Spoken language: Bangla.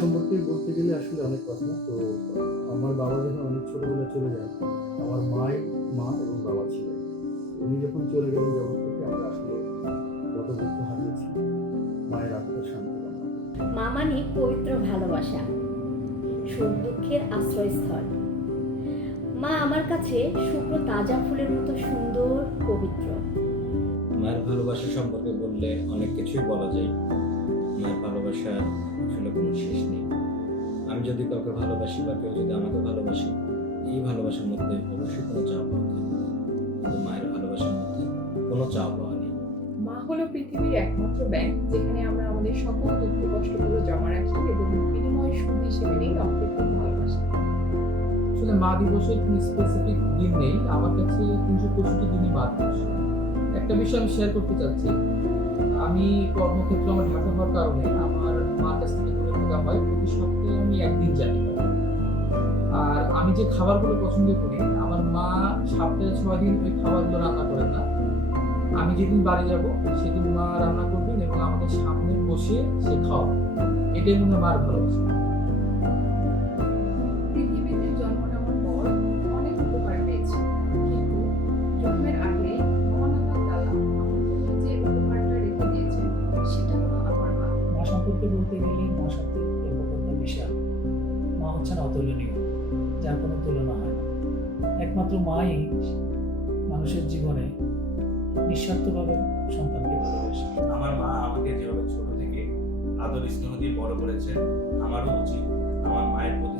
সম্পর্কে বলতে গেলে আসলে অনেক কথা। তো আমার বাবা যখন অনেক ছোটবেলায় চলে যান, আমার মাই মা এবং বাবা ছিলেন। উনি যখন চলে গেলেন, জগৎ থেকে আমরা আসলে গতবৃত্ত হারিয়েছি। মায়ের আত্মার শান্তি মা মানে পবিত্র ভালোবাসা। সুখ দুঃখের আশ্রয়স্থল। মা আমার কাছে শুক্র তাজা ফুলের মতো সুন্দর পবিত্র। মায়ের ভালোবাসা সম্পর্কে বললে অনেক কিছুই বলা যায়। মায়ের ভালোবাসা আসলে কোনো শেষ নেই। আমি যদি কাউকে ভালোবাসি বা কেউ যদি আমাকে ভালোবাসে, এই ভালোবাসার মধ্যে অবশ্যই কোনো চাওয়া পাওয়া কিন্তু মায়ের ভালোবাসার মধ্যে কোনো চাওয়া পাওয়া হলো পৃথিবীর একমাত্র ব্যাংক যেখানে আমরা আমাদের সকল দুঃখ কষ্টগুলো জমা রাখি এবং বিনিময় সুদ হিসেবে নেই অপ্রতিম ভালোবাসা। আসলে মা দিবসের স্পেসিফিক দিন নেই, আমার কাছে তিনশো পঁয়ষট্টি দিনই মা দিবস। একটা বিষয় আমি শেয়ার করতে চাচ্ছি। আমি কর্মক্ষেত্রে আমার ঢাকা হওয়ার কারণে আমার মার কাছ থেকে দূরে থাকা হয়, প্রতি সপ্তাহে আমি একদিন জানি আর আমি যে খাবারগুলো পছন্দ করি, আমার মা সপ্তাহে ছয় দিন ওই খাবারগুলো রান্না করে না। আমি যেদিন বাড়ি যাব সেদিন মা রান্না করবেন এবং আমাকে সামনে বসে সে খাওয়া এটাই মনে হয় মার ভালোবাসা সম্পর্কে বলতে গেলে মা বিশাল। মা হচ্ছেন অতুলনীয় যার কোনো তুলনা হয় না। একমাত্র মাই মানুষের জীবনে নিঃস্বার্থভাবে সন্তানকে ভালোবাসে। আমার মা আমাকে যেভাবে ছোট থেকে আদর স্নেহ দিয়ে বড় করেছে আমারও উচিত আমার মায়ের প্রতি